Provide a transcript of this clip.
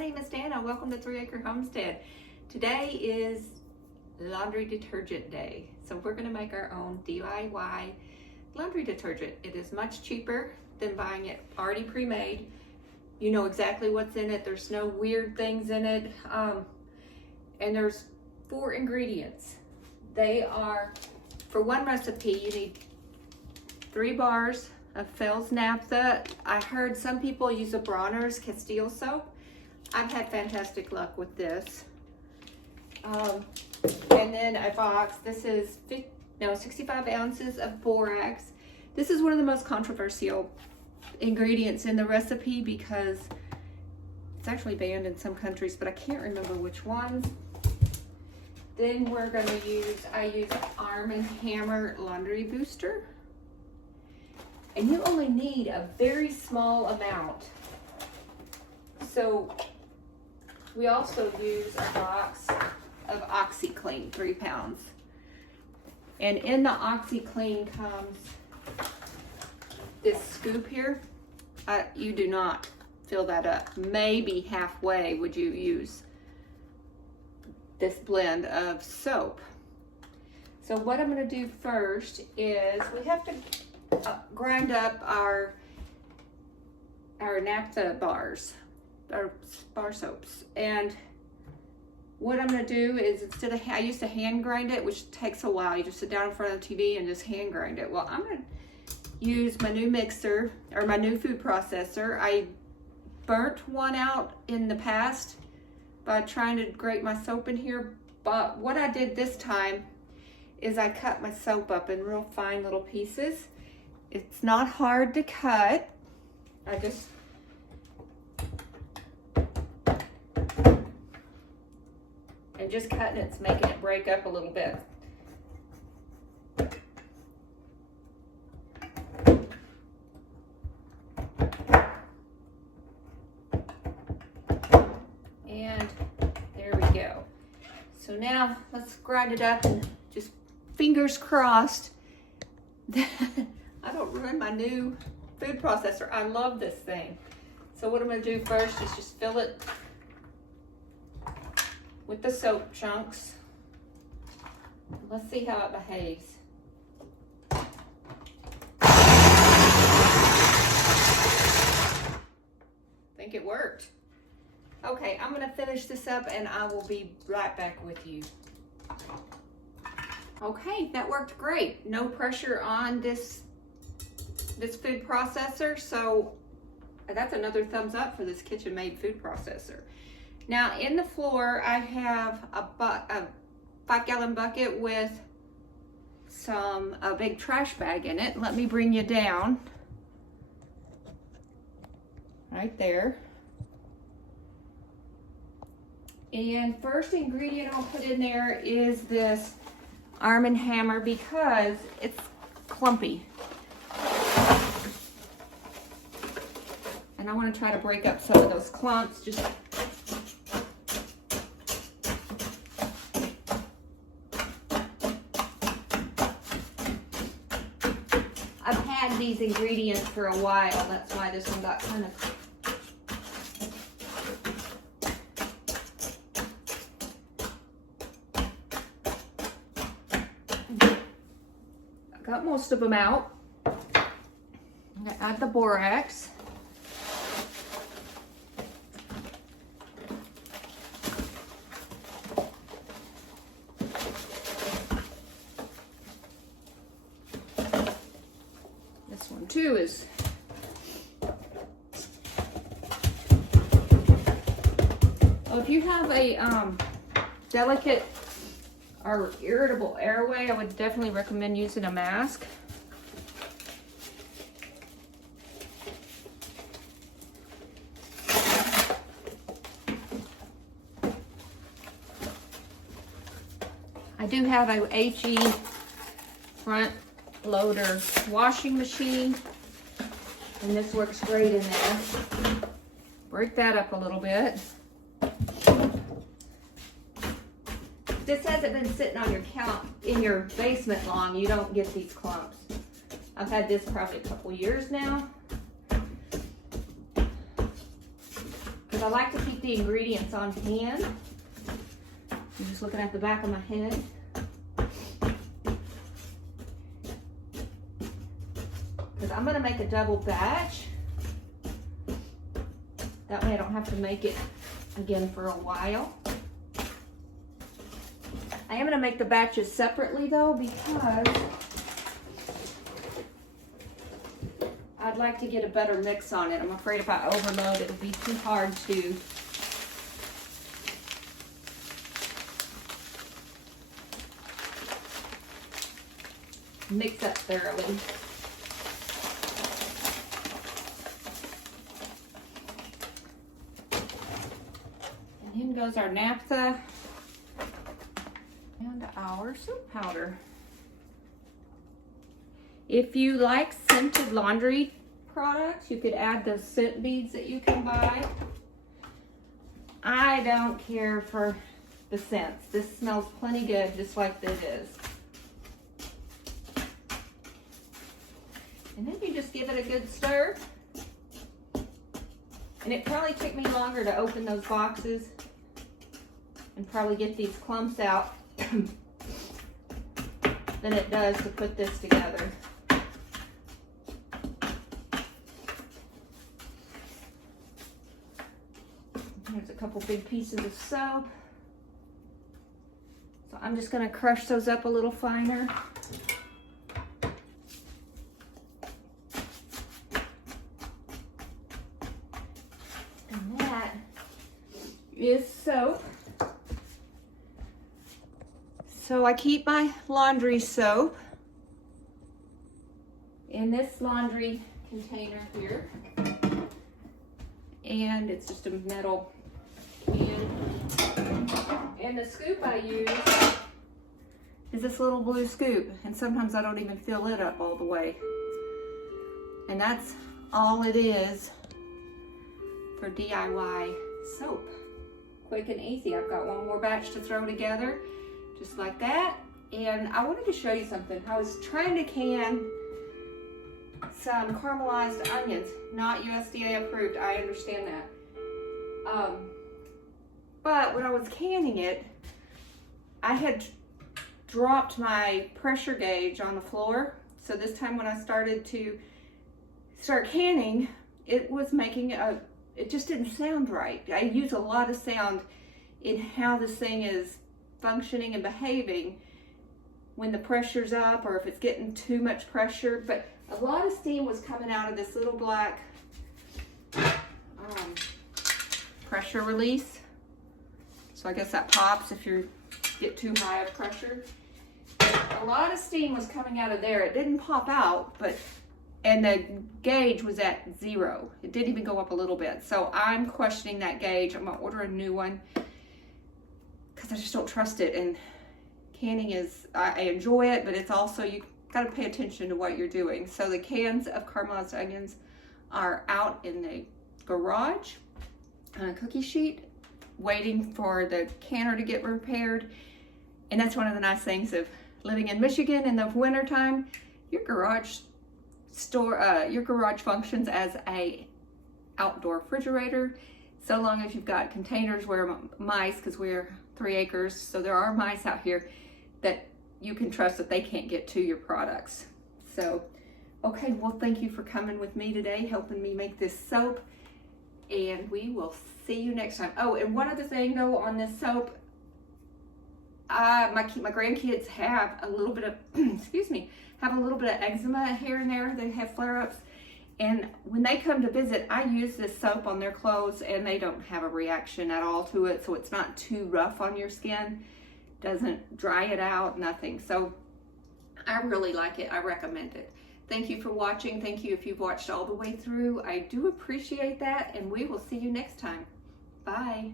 name is Dana. Welcome to 3 Acre Homestead. Today is laundry detergent day. So we're gonna make our own DIY laundry detergent. It is much cheaper than buying it already pre-made. You know exactly what's in it. There's no weird things in it. And there's 4 ingredients. They are, for one recipe, you need 3 bars of Fels naphtha. I heard some people use a Bronner's Castile soap. I've had fantastic luck with this. And then a box. This is 65 ounces of borax. This is one of the most controversial ingredients in the recipe because it's actually banned in some countries, but I can't remember which ones. Then we're going to I use Arm & Hammer laundry booster. And you only need a very small amount. So we also use a box of OxyClean, 3 pounds. And in the OxyClean comes this scoop here. You do not fill that up. Maybe halfway would you use this blend of soap. So what I'm going to do first is we have to grind up our naphtha bars, our bar soaps. And what I'm going to do is, instead of, I used to hand grind it, which takes a while. You just sit down in front of the TV and just hand grind it. Well, I'm going to use my new mixer, or my new food processor. I burnt one out in the past by trying to grate my soap in here. But what I did this time is I cut my soap up in real fine little pieces. It's not hard to cut. And just cutting it's making it break up a little bit. And there we go. So now let's grind it up and just fingers crossed that I don't ruin my new food processor. I love this thing. So what I'm going to do first is just fill it with the soap chunks. Let's see how it behaves. I think it worked. Okay, I'm going to finish this up and I will be right back with you. Okay, that worked great. No pressure on this food processor, so that's another thumbs up for this kitchen made food processor. Now in the floor I have a 5-gallon bucket with a big trash bag in it. Let me bring you down. Right there. And first ingredient I'll put in there is this Arm & Hammer because it's clumpy. And I want to try to break up some of those clumps. I've had these ingredients for a while. That's why this one got kind of... I got most of them out. I'm going to add the borax. Too is if you have a delicate or irritable airway, I would definitely recommend using a mask. I do have a HE front loader washing machine, and this works great in there. Break that up a little bit. This hasn't been sitting on your in your basement long, you don't get these clumps. I've had this probably a couple years now. because I like to keep the ingredients on hand. I'm just looking at the back of my head. Because I'm going to make a double batch. That way I don't have to make it again for a while. I am going to make the batches separately though, because I'd like to get a better mix on it. I'm afraid if I overload, it'll be too hard to mix up thoroughly. And in goes our naphtha and our soap powder. If you like scented laundry products, you could add those scent beads that you can buy. I don't care for the scents. This smells plenty good, just like this is. And then you just give it a good stir. And it probably took me longer to open those boxes and probably get these clumps out than it does to put this together. Here's a couple big pieces of soap. So I'm just going to crush those up a little finer. And that is soap. So I keep my laundry soap in this laundry container here. And it's just a metal can. And the scoop I use is this little blue scoop. And sometimes I don't even fill it up all the way. And that's all it is for DIY soap. Quick and easy. I've got one more batch to throw together, just like that. And I wanted to show you something. I was trying to can some caramelized onions, not USDA approved, I understand that. But when I was canning it, I had dropped my pressure gauge on the floor. So this time when I started to start canning, it was making it just didn't sound right. I use a lot of sound in how this thing is functioning and behaving when the pressure's up or if it's getting too much pressure. But a lot of steam was coming out of this little black pressure release. So I guess that pops if you get too high of pressure. A lot of steam was coming out of there. It didn't pop out, and the gauge was at 0. It didn't even go up a little bit. So I'm questioning that gauge. I'm gonna order a new one because I just don't trust it. And canning is, I enjoy it, but it's also, you gotta pay attention to what you're doing. So the cans of caramelized onions are out in the garage on a cookie sheet, waiting for the canner to get repaired. And that's one of the nice things of living in Michigan in the wintertime. Your garage functions as a outdoor refrigerator, so long as you've got containers where mice, because we're 3 acres, so there are mice out here that you can trust that they can't get to your products. So, okay, well, thank you for coming with me today, helping me make this soap, and we will see you next time. Oh, and one other thing though on this soap, my grandkids have a little bit of, excuse me, have a little bit of eczema here and there. They have flare-ups. And when they come to visit, I use this soap on their clothes and they don't have a reaction at all to it. So it's not too rough on your skin. Doesn't dry it out, nothing. So I really like it. I recommend it. Thank you for watching. Thank you if you've watched all the way through. I do appreciate that. And we will see you next time. Bye.